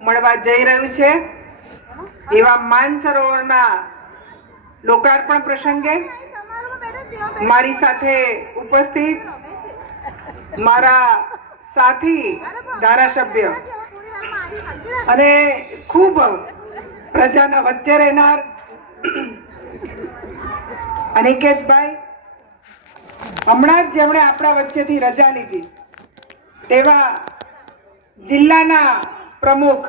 મળવા જઈ રહ્યું છે એવા માનસરોવરના લોકાર્પણ પ્રસંગે મારી સાથે ઉપસ્થિત મારા સાથી ધારાસભ્ય અને ખૂબ પ્રજાના વચ્ચે રહેનાર અનિકેતભાઈ, હમણાં જ જેમણે આપણા વચ્ચેથી રજા લીધી તેવા જિલ્લાના પ્રમુખ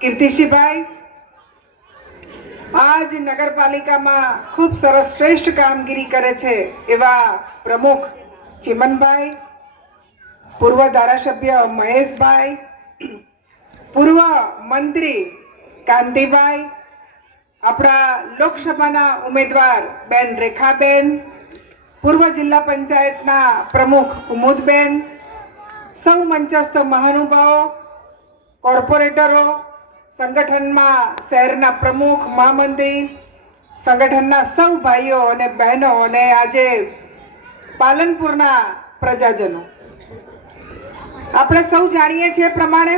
કીર્તિસિંહભાઈ, આજ નગરપાલિકામાં ખૂબ સરસ શ્રેષ્ઠ કામગીરી કરે છે એવા પ્રમુખ ચિમનભાઈ, પૂર્વ ધારાસભ્ય મહેશભાઈ, પૂર્વ મંત્રી કાંતિભાઈ, આપણા લોકસભાના ઉમેદવાર બેન રેખાબેન, પૂર્વ જિલ્લા પંચાયતના પ્રમુખ કુમુદબેન, સૌ મંચસ્થ મહાનુભાવો, કોર્પોરેટરો, સંગઠનમાં શહેરના પ્રમુખ, મહામંત્રી, સંગઠનના સૌ ભાઈઓ અને બહેનો અને આજે પાલનપુરના પ્રજાજનો, આપણે સૌ જાણીએ છીએ પ્રમાણે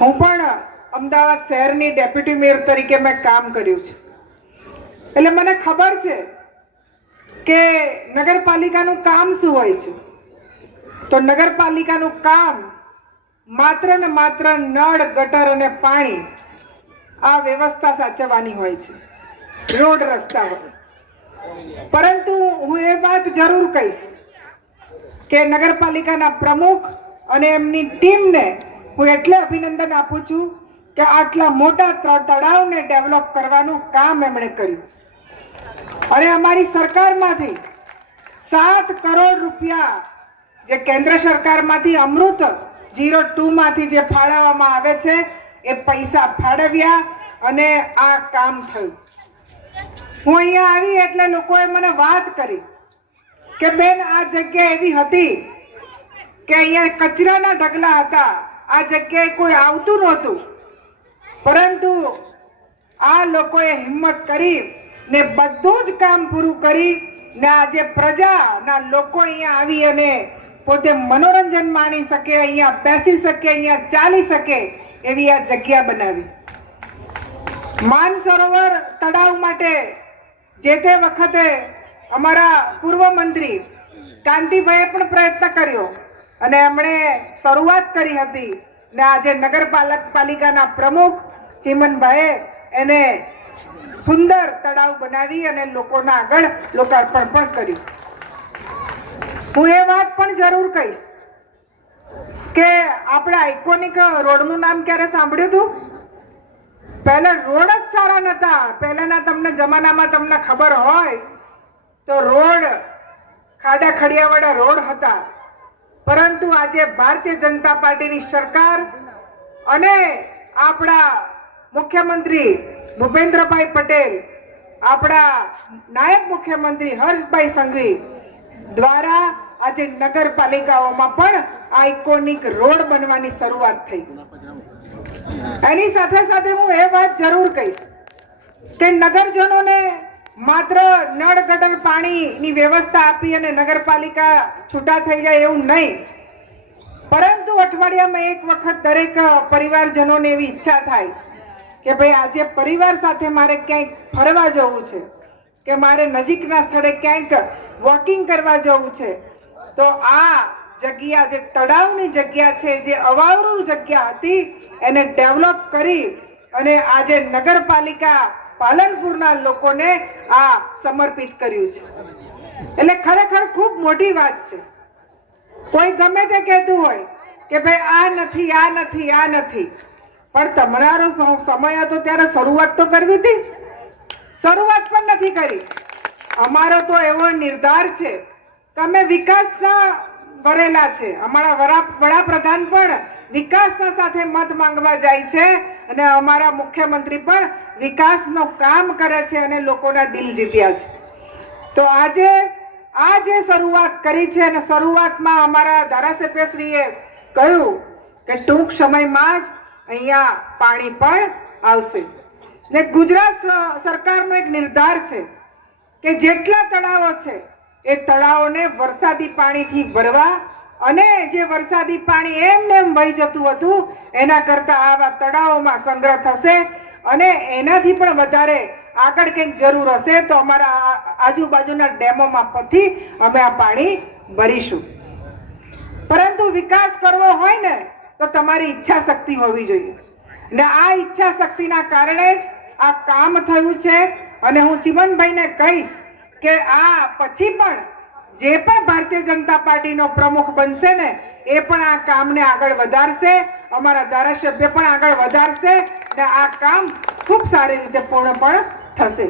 હું પણ અમદાવાદ શહેરની ડેપ્યુટી મેયર તરીકે મેં કામ કર્યું છે, એટલે મને ખબર છે કે નગરપાલિકાનું કામ શું હોય છે. તો નગરપાલિકાનું કામ માત્ર ને માત્ર નળ, ગટર અને પાણી આ વ્યવસ્થા સાચવવાની હોય છે, રોડ રસ્તા હોય. પરંતુ હું એ વાત જરૂર કહીશ કે નગરપાલિકાના પ્રમુખ અને એમની ટીમને હું એટલે અભિનંદન આપું છું કે આટલા મોટા તળાવને ડેવલપ કરવાનું કામ એમણે કર્યું અને અમારી સરકારમાંથી 7 કરોડ રૂપિયા જે કેન્દ્ર સરકારમાંથી અમૃત 02 માંથી જે ફાળવવામાં આવે છે એ પૈસા ફાળવ્યા અને આ કામ થયું. હું અહીંયા આવી એટલે લોકોએ મને વાત કરી કે બેન, આ જગ્યા એવી હતી કે અહીંયા કચરાના ઢગલા હતા, આ જગ્યાએ કોઈ આવતું નહોતું, પરંતુ આ લોકોએ હિંમત કરી ને બધું જ કામ પૂરું કરી ને આજે પ્રજાના લોકો અહીંયા આવી અને પોતે મનોરંજન માણી શકે, અહીંયા બેસી શકે, અહીંયા ચાલી શકે એવી આ જગ્યા બનાવી. માનસરોવર તળાવ માટે જે તે વખતે અમારા પૂર્વ મંત્રી કાંતિભાઈએ પણ પ્રયત્ન કર્યો અને એમણે શરૂઆત કરી હતી ને આજે નગરપાલિકાના પ્રમુખ ચિમનભાઈએ એને સુંદર તળાવ બનાવી અને લોકોના આગળ લોકાર્પણ પણ કર્યું. હું એ વાત પણ જરૂર કહીશ કે આપણા આઇકોનિક રોડનું નામ ક્યારે સાંભળ્યું હતું? પહેલા રોડ જ સારા નતા. પહેલાના તમને જમાનામાં તમને ખબર હોય તો રોડ ખાડા ખડિયાવાળા રોડ હતા, પરંતુ આજે ભારતીય જનતા પાર્ટીની સરકાર અને આપણા મુખ્યમંત્રી ભૂપેન્દ્રભાઈ પટેલ, આપણા નાયબ મુખ્યમંત્રી હર્ષભાઈ સંઘવી દ્વારા આજે નગરપાલિકાઓમાં પણ આઇકોનિક રોડ બનવાની શરૂઆત થઈ. એની સાથે સાથે હું એ વાત જરૂર કહીશ કે નગરજનોને માત્ર નળ, ગટર, પાણીની વ્યવસ્થા આપી અને નગરપાલિકા છૂટા થઈ જાય એવું નહીં, પરંતુ અઠવાડિયામાં એક વખત દરેક પરિવારજનોને એવી ઈચ્છા થાય કે ભાઈ આજે પરિવાર સાથે મારે ક્યાંક ફરવા જવું છે કે મારે નજીકના સ્થળે ક્યાંક વોકિંગ કરવા જવું છે, તો આ જગ્યા જે તળાવની જગ્યા છે, જે અવાવરૂ જગ્યા હતી, એને ડેવલપ કરી અને આજે નગરપાલિકા પાલનપુરના લોકોને આ સમર્પિત કર્યું છે. એટલે ખરેખર ખૂબ મોટી વાત છે. કોઈ ગમે તે કહેતું હોય કે ભાઈ આ નથી, આ નથી, આ નથી, પણ તમારો સમય હતો ત્યારે શરૂઆત તો કરવી હતી. શરૂઆત પણ નથી કરી. અમારો તો એવો નિર્ધાર છે કે અમે વિકાસના વરેલા છે. અમારા વડાપ્રધાન પણ વિકાસના સાથે મત માંગવા જાય છે અને અમારા મુખ્યમંત્રી પણ વિકાસનું કામ કરે છે અને લોકોના દિલ જીત્યા છે. તો આજે આ જે શરૂઆત કરી છે અને શરૂઆતમાં અમારા ધારાસભ્યશ્રીએ કહ્યું કે ટૂંક સમયમાં જ અહીંયા પાણી પણ આવશે. ને ગુજરાત સરકારનો એક નિર્ધાર છે કે જેટલા તળાવો છે એ તળાવોને વરસાદી પાણીથી ભરવા અને જે વરસાદી પાણી એમને એમ વહી જતું હતું એના કરતા આવા તળાવોમાં સંગ્રહ થશે અને એનાથી પણ વધારે આગળ કંઈક જરૂર હશે તો અમારા આજુબાજુના ડેમોમાં પરથી અમે આ પાણી ભરીશું. પરંતુ વિકાસ કરવો હોય ને તો તમારી ઈચ્છા શક્તિ હોવી જોઈએ ને આ ઈચ્છા શક્તિના કારણે જ આ કામ થયું છે. અને હું ચીમનભાઈને કહીશ કે આ પછી પણ જે પણ ભારતીય જનતા પાર્ટીનો પ્રમુખ બનશે ને એ પણ આ કામને આગળ વધારશે, અમારા ધારાસભ્ય પણ આગળ વધારશે ને આ કામ ખૂબ સારી રીતે પૂર્ણ પણ થશે.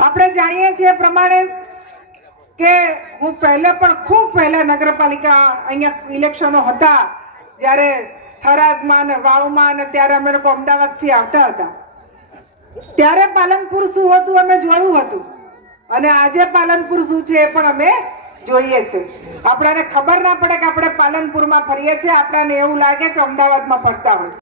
આપણે જાણીએ છીએ પ્રમાણે કે હું પહેલા પણ ખૂબ પહેલા નગરપાલિકા અહીંયા ઇલેક્શનો હતા જ્યારે થરાદમાં ને વાવમાં ને ત્યારે અમે લોકો અમદાવાદથી આવતા હતા ત્યારે પાલનપુર શું હતું અમે જોયું હતું અને આજે પાલનપુર શું છે એ પણ અમે જોઈએ છે. આપણને ખબર ના પડે કે આપણે પાલનપુરમાં ફરીએ છીએ, આપણને એવું લાગે કે અમદાવાદમાં ફરતા હોય.